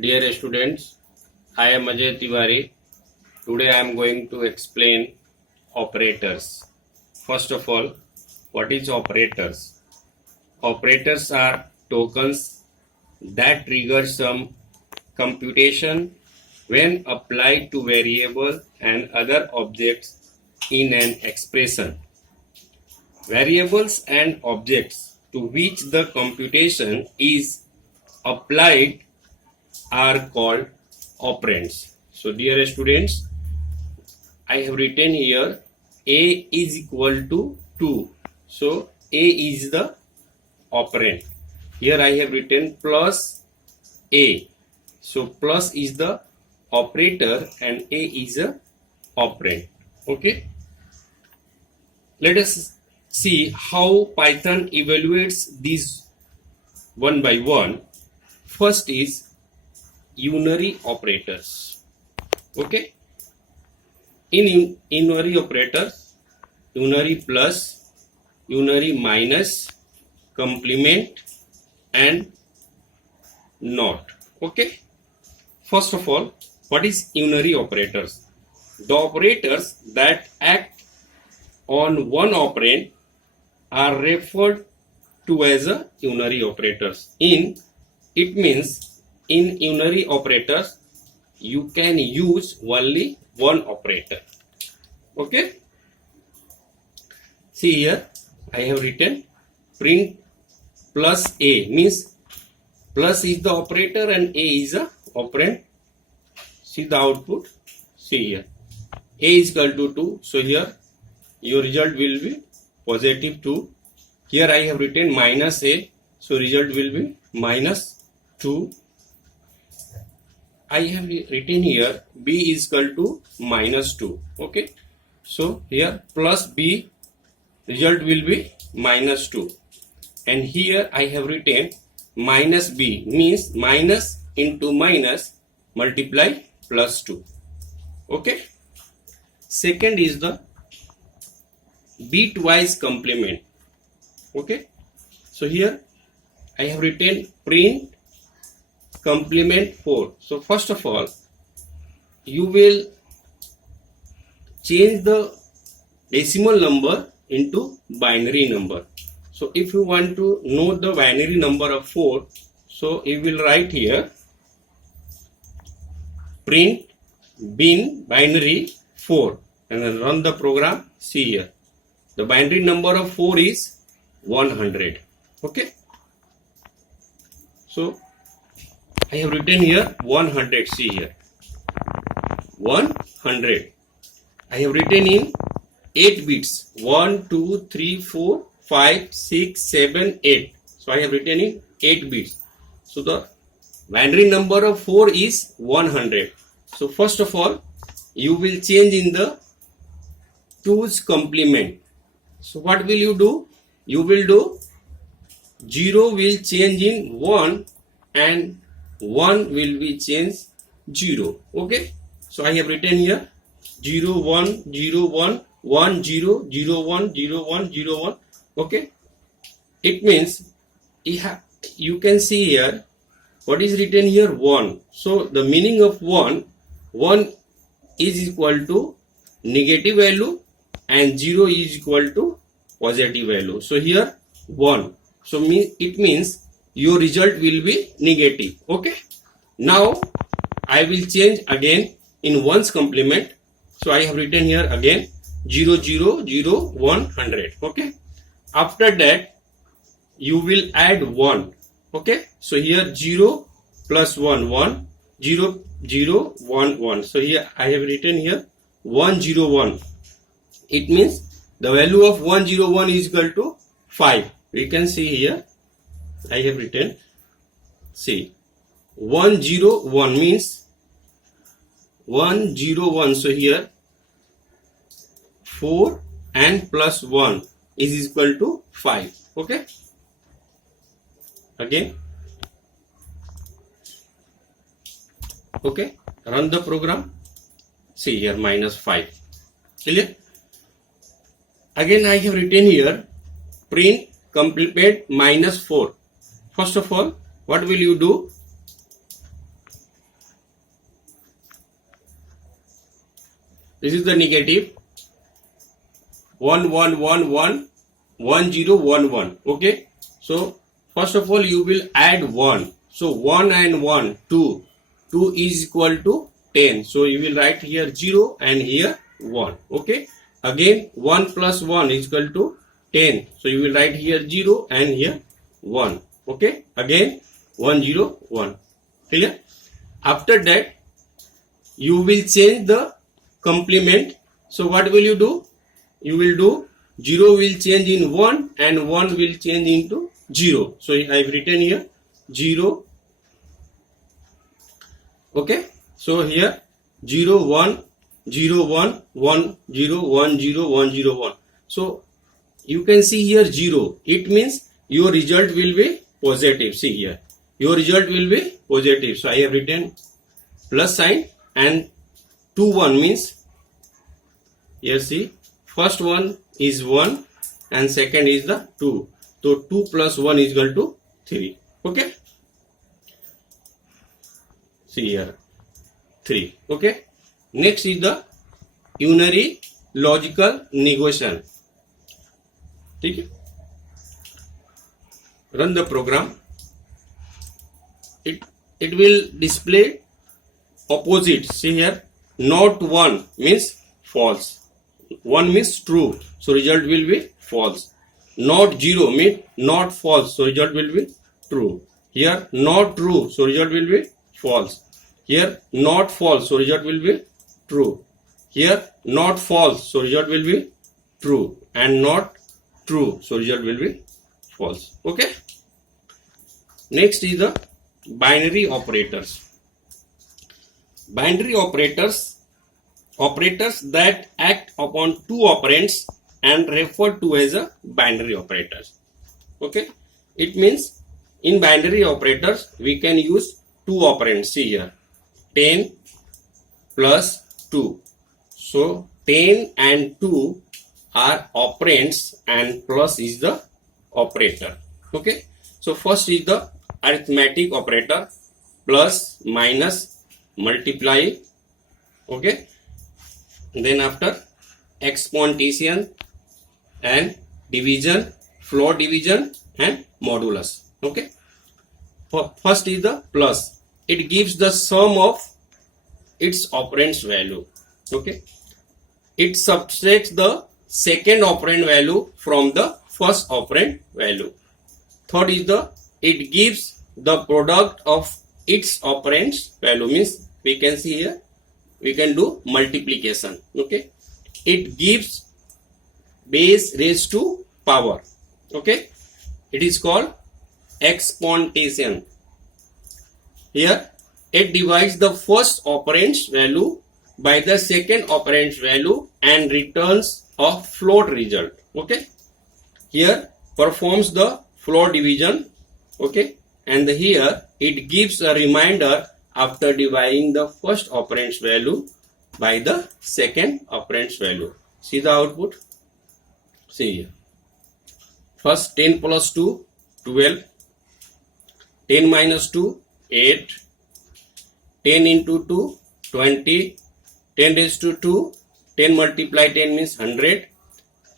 Dear students, I am Ajay Tiwari. Today I am going to explain operators. First of all, what is operators? Operators are tokens that trigger some computation when applied to variable and other objects in an expression. Variables and objects to which the computation is applied are called operands. So dear students, I have written here a is equal to 2. So a is the operand. Here I have written plus a. So plus is the operator and a is a operand. Okay. Let us see how Python evaluates these one by one. First is unary operators. Okay, in unary operators, unary plus, unary minus, complement and not. Okay, first of all, what is unary operators? The operators that act on one operand are referred to as a unary operators. It means in unary operators, you can use only one operator. Okay. See here, I have written print plus a, means plus is the operator and a is a operand. See the output. See here, a is equal to 2. So here your result will be positive 2. Here I have written minus a. So result will be minus 2. I have written here b is equal to minus 2. Okay. So here plus b, result will be minus 2. And here I have written minus b, means minus into minus multiply plus 2. Okay. Second is the bitwise complement. Okay. So here I have written print complement 4. So first of all, you will change the decimal number into binary number. So if you want to know the binary number of 4, so you will write here print bin binary 4 and then run the program. See here, the binary number of 4 is 100. Okay. So I have written here 100. See here, 100. I have written in 8 bits. 1, 2, 3, 4, 5, 6, 7, 8. So I have written in 8 bits. So the binary number of 4 is 100. So first of all, you will change in the 2's complement. So what will you do? You will do 0 will change in 1 and 1 will be changed 0. Okay. So I have written here 0 1 0 1 1 0 0 1 0 1 0 1. Okay. It means you can see here what is written here 1. So the meaning of 1 is equal to negative value and 0 is equal to positive value. So here 1. So it means your result will be negative. Okay. Now I will change again in 1's complement. So I have written here again 0 0 0 100. Okay. After that you will add 1. Okay. So here 0 plus 1 1 0 0 1 1. So here I have written here 1 0 1. It means the value of 101 is equal to 5. We can see here I have written, see 101 means 101. So here 4 and plus 1 is equal to 5. Okay. Again. Okay. Run the program. See here minus 5. Clear? Again I have written here print complement minus 4. First of all, what will you do? This is the negative. 1 1 1 1 1 0 1 1. Okay. So first of all you will add 1. So 1 and 1 2. 2 is equal to 10. So you will write here 0 and here 1. Okay. Again 1 plus 1 is equal to 10. So you will write here 0 and here 1. Okay. Again 1 0 1. Clear? After that you will change the complement. So what will you do? You will do 0 will change in 1 and 1 will change into 0. So I have written here 0. Okay. So here 0 1 0 1 1 0 1 0 1 0 1. So you can see here 0. It means your result will be positive. See here. Your result will be positive. So I have written plus sign, and 2 1 means here see first one is 1 and second is the 2. So 2 plus 1 is equal to 3. Okay. See here 3. Okay. Next is the unary logical negation. Okay. Run the program. It will display opposite. See here, not 1 means false. 1 means true. So result will be false. Not 0 means not false. So result will be true. Here not true. So result will be false. Here not false. So result will be true. Here not false. So result will be true. And not true. So result will be false. Okay. Next is the binary operators. Binary operators that act upon two operands and referred to as a binary operators. Okay. It means in binary operators we can use two operands. See here 10 plus 2. So 10 and 2 are operands and plus is the operator. Okay. So first is the arithmetic operator, plus, minus, multiply. Okay. Then after exponentiation and division, floor division and modulus. Okay. First is the plus. It gives the sum of its operand's value. Okay. It subtracts the second operand value from the first operand value. Third is the it gives the product of its operands value, means we can see here we can do multiplication. Okay. It gives base raised to power. Okay. It is called exponentiation. Here it divides the first operand's value by the second operand's value and returns a float result. Okay. Here performs the floor division. Okay. And here it gives a reminder after dividing the first operand's value by the second operand's value. See the output. See here. First 10 plus 2 12, 10 minus 2 8, 10 into 2 20, 10 raised to 2, 10 multiply 10 means 100,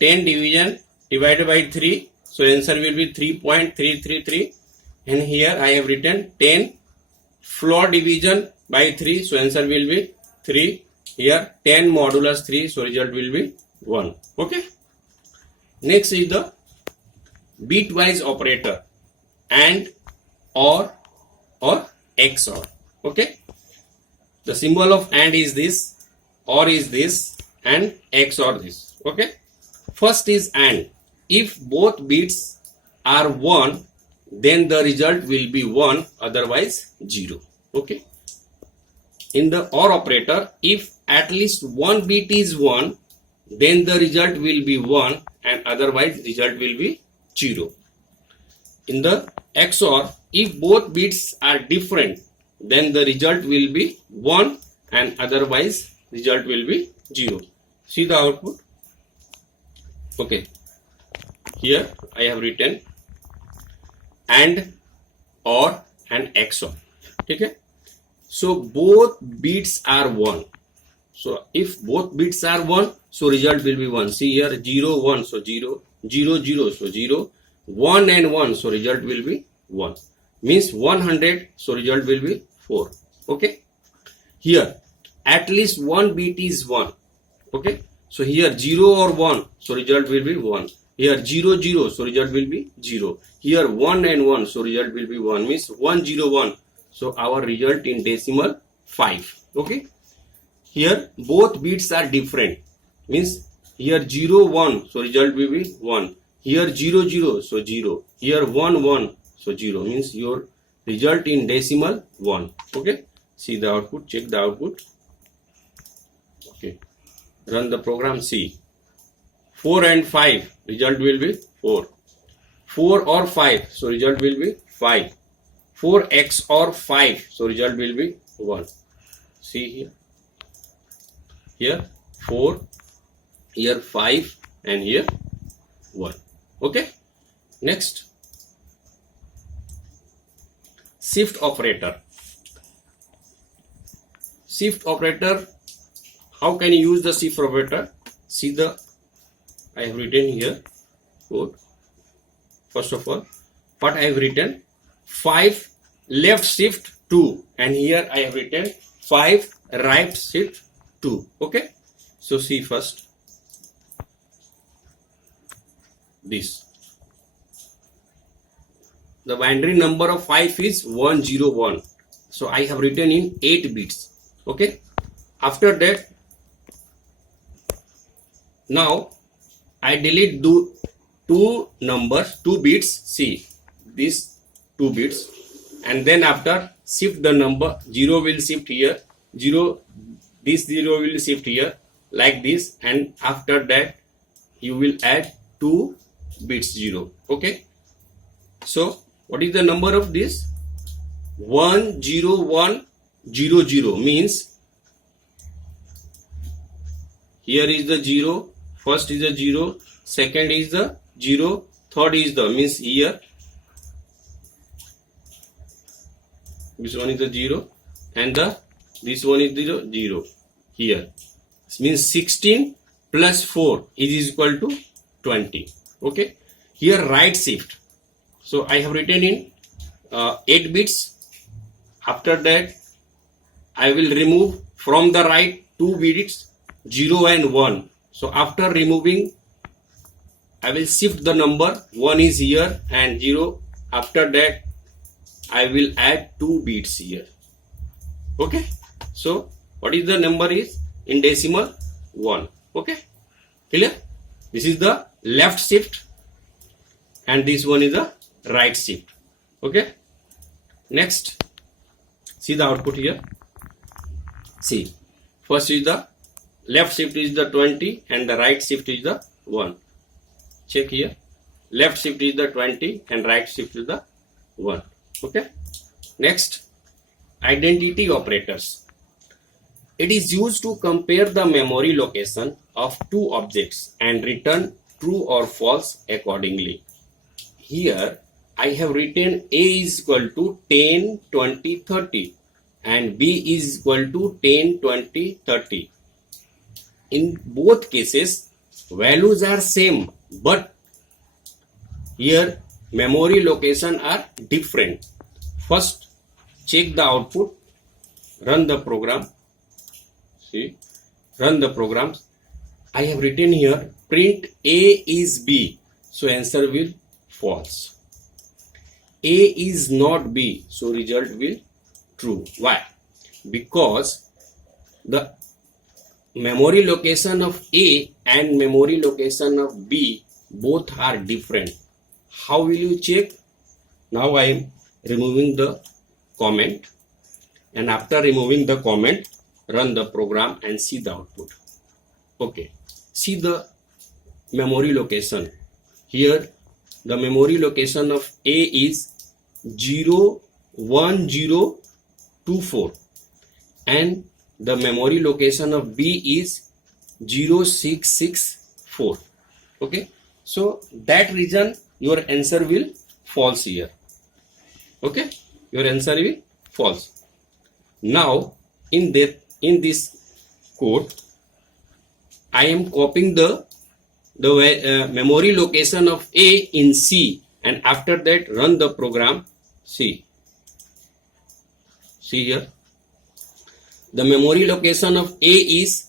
10 division divided by 3. So answer will be 3.333. And here I have written 10 floor division by 3. So answer will be 3. Here 10 modulus 3. So result will be 1. Okay. Next is the bitwise operator, and or XOR. Okay. The symbol of AND is this, OR is this, and XOR this. Okay. First is AND. If both bits are 1, then the result will be 1, otherwise 0. Okay. In the OR operator, if at least one bit is 1, then the result will be 1 and otherwise result will be 0. In the XOR, if both bits are different, then the result will be 1 and otherwise result will be 0. See the output. Okay. Here I have written AND, OR and XOR. Okay. So both bits are 1. So if both bits are 1, so result will be 1. See here 0 1, so 0, 0 0, so 0, 1 and 1, so result will be 1. Means 100, so result will be 4. Okay. Here at least one bit is 1. Okay. So here 0 or 1, so result will be 1. Here 0 0, so result will be 0. Here 1 and 1, so result will be 1. Means 1 0 1. So our result in decimal 5. Okay. Here both bits are different. Means here 0 1, so result will be 1. Here 0 0, so 0. Here 1 1, so 0. Means your result in decimal 1. Okay. See the output. Check the output. Okay. Run the program. See. 4 and 5, result will be 4. 4 or 5, so result will be 5. 4x or 5, so result will be 1. See here. Here 4, here 5 and here 1. Okay. Next. Shift operator. Shift operator. How can you use the shift operator? See the I have written here code. First of all, what I have written 5 left shift 2, and here I have written 5 right shift 2. Okay. So see first this. The binary number of 5 is 101. So I have written in 8 bits. Okay. After that, now I delete two numbers, 2 bits. See this 2 bits, and then after shift the number 0 will shift here, 0 this 0 will shift here like this, and after that you will add 2 bits 0. Okay. So what is the number of this? 10100 means here is the 0. First is the 0, second is the 0, third is the means here. This one is the 0 and this one is the 0 here. This means 16 plus 4 is equal to 20. Okay. Here right shift. So I have written in 8 bits. After that I will remove from the right 2 bits 0 and 1. So after removing, I will shift the number. 1 is here and 0. After that, I will add 2 bits here. Okay. So what is the number is in decimal 1. Okay. Clear? This is the left shift and this one is the right shift. Okay. Next, see the output here. See, first is the left shift is the 20 and the right shift is the 1. Check here. Left shift is the 20 and right shift is the 1. Okay. Next, identity operators. It is used to compare the memory location of 2 objects and return true or false accordingly. Here I have written A is equal to 10, 20, 30 and B is equal to 10, 20, 30. In both cases, values are same, but here memory location are different. First, check the output, run the program. See, run the programs. I have written here print A is B, so answer will false. A is not B, so result will true. Why? Because the memory location of A and memory location of B both are different. How will you check? Now I am removing the comment, and after removing the comment, run the program and see the output. Okay, see the memory location. Here the memory location of A is 01024 and the memory location of B is 0664. Okay, so that reason your answer will false here. Okay, your answer will false. Now in this code, I am copying the memory location of A in C, and after that run the program. See here, the memory location of A is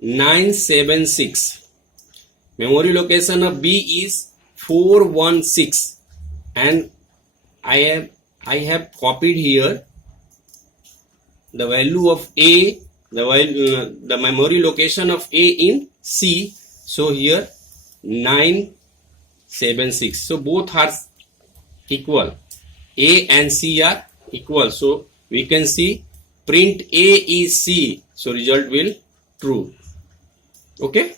976, memory location of B is 416, and I have copied here the value of A, the memory location of A in C. So here 976. So both are equal. A and C are equal. So we can see print A is C. So result will true. Okay.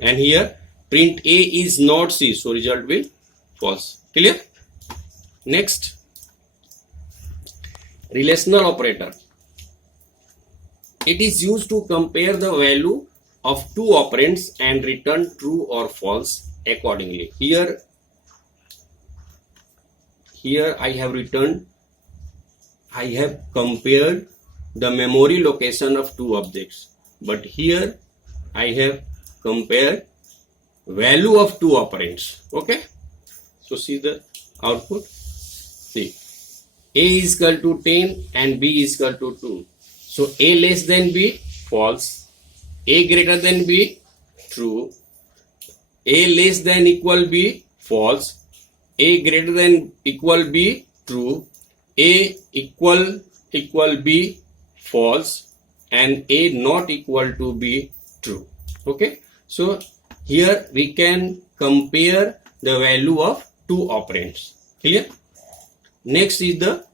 And here print A is not C. So result will false. Clear? Next, relational operator. It is used to compare the value of two operands and return true or false accordingly. Here I have compared the memory location of two objects, but here I have compared value of two operands. Okay, so see the output. See, A is equal to 10 and B is equal to 2. So A less than B, false. A greater than B, true. A less than equal B, false. A greater than equal B, true. A equal B, false. And A not equal to B, true. Okay. So here we can compare the value of two operands. Clear? Next is the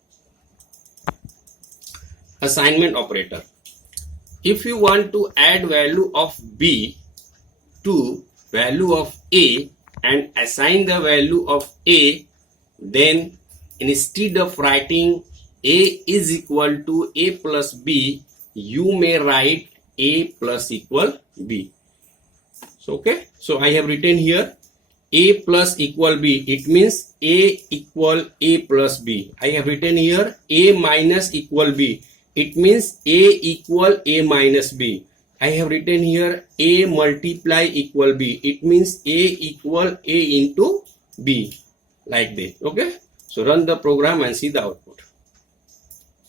assignment operator. If you want to add value of B to value of A and assign the value of A, then instead of writing A is equal to A plus B, you may write A plus equal B. So okay, so I have written here A plus equal B. It means A equal A plus B. I have written here A minus equal B. It means A equal A minus B. I have written here A multiply equal B. It means A equal A into B. Like this. Okay. So run the program and see the output.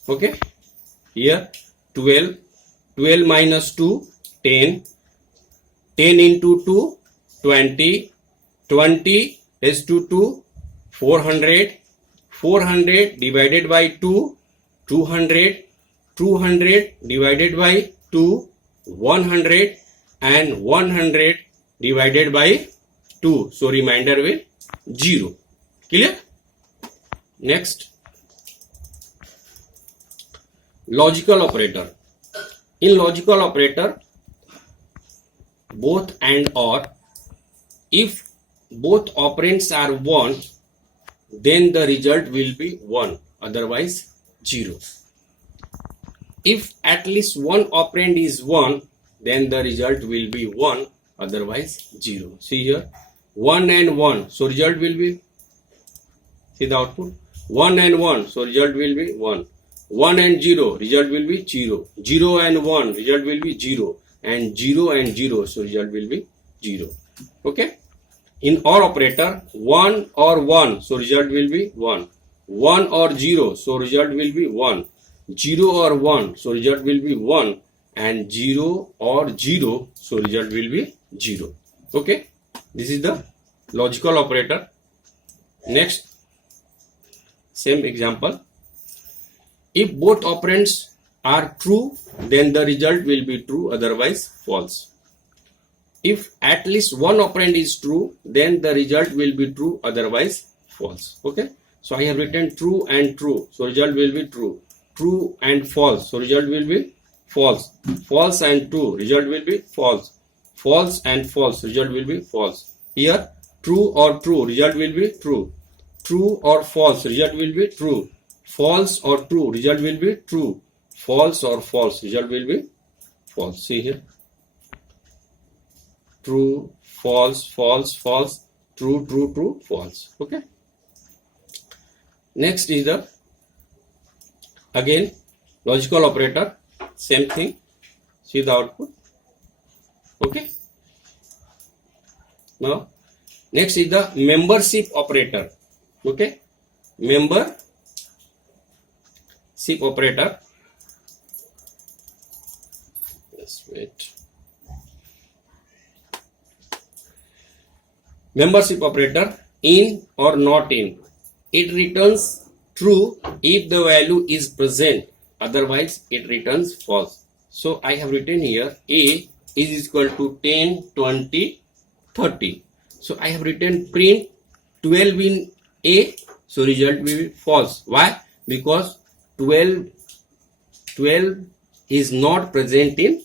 Okay. Here 12. 12 minus 2, 10. 10 into 2, 20. 20 raised to 2, 400. 400 divided by 2, 200. 200 divided by 2, 100, and 100 divided by 2. So remainder will 0. Clear? Next, logical operator. In logical operator, both and or, if both operands are 1, then the result will be 1, otherwise 0. If at least one operand is 1, then the result will be 1, otherwise 0. See here, 1 and 1, so result will be, see the output, 1 and 1, so result will be 1. 1 and 0, result will be 0. 0 and 1, result will be 0. And 0 and 0, so result will be 0. Okay. In OR operator, 1 or 1, so result will be 1. 1 or 0, so result will be 1. 0 or 1, so result will be 1, and 0 or 0, so result will be 0. Okay, this is the logical operator. Next, same example. If both operands are true, then the result will be true, otherwise false. If at least one operand is true, then the result will be true, otherwise false. Okay, so I have written true and true, so result will be true. True and false, so result will be false. False and true, result will be false. False and false, result will be false. Here, true or true, result will be true. True or false, result will be true. False or true, result will be true. False or false, result will be false. See here, true, false, false, false, true, true, true, false. Okay. Next is the again logical operator, same thing. See the output. Okay. Now next is the membership operator. Okay, membership operator. Just wait. Membership operator, in or not in. It returns true if the value is present, otherwise it returns false. So I have written here A is equal to 10, 20, 30. So I have written print 12 in A, so result will be false. Why? Because 12 is not present in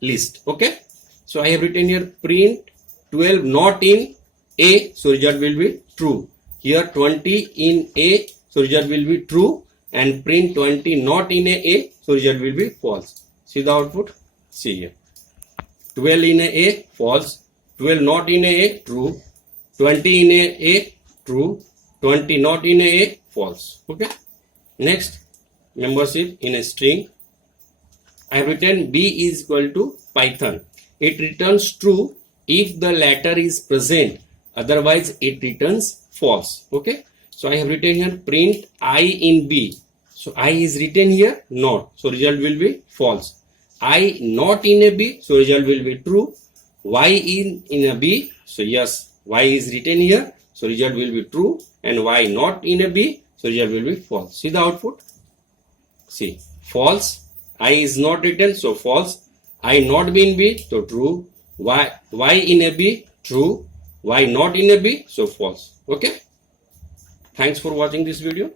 list. Okay, so I have written here print 12 not in A, so result will be true. Here 20 in A, so result will be true, and print 20 not in A, so result will be false. See the output. See here, 12 in A false, 12 not in A true, 20 in A true, 20 not in A false. Okay. Next, membership in a string. I have written B is equal to Python. It returns true if the latter is present, otherwise it returns false. Okay, so I have written here print I in B. So I is written here not, so result will be false. I not in a B, so result will be true. Y in a B, so yes, Y is written here, so result will be true, and Y not in a B, so result will be false. See the output. See, false. I is not written, so false. I not be in B, so true. Y in a B, true. Y not in a B, so false. Okay. Thanks for watching this video.